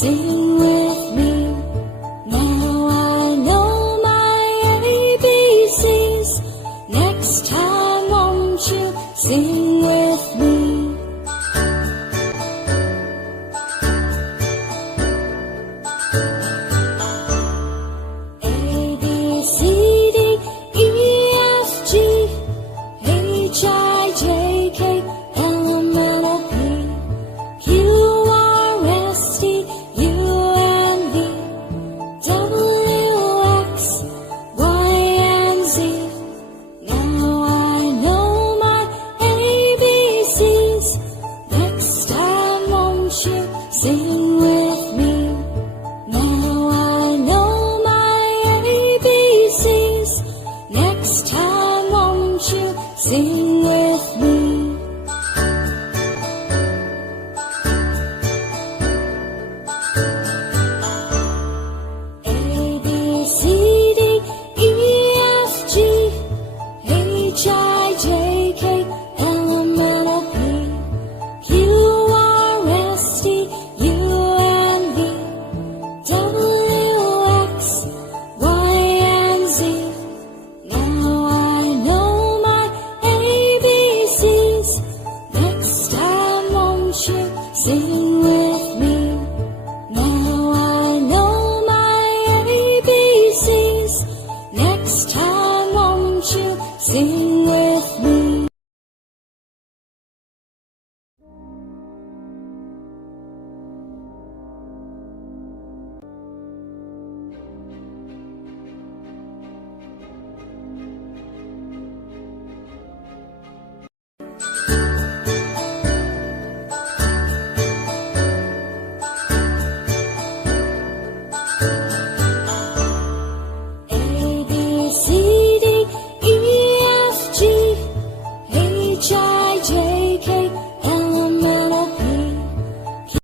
Sing with me. Now I know my ABCs. Next time won't you sing with me? A, B, C, D, E, F, G, H, I, J, K, L, M, N, O, P, Q, R, S, T, U, and V, W, X, Y, and Z. Now I know my ABCs. Next time won't you sing with me? Now I know my ABCs. Next time won't you sing with me? A, B, C, D, E, F, G, H, I, J, K, L, M, N, O, P, Q, R, S, T, U, and V, W, X, Y, and Z. Now I know my ABCs. Next time won't you sing with me? Now I know my ABCs. Next time won't you sing with me?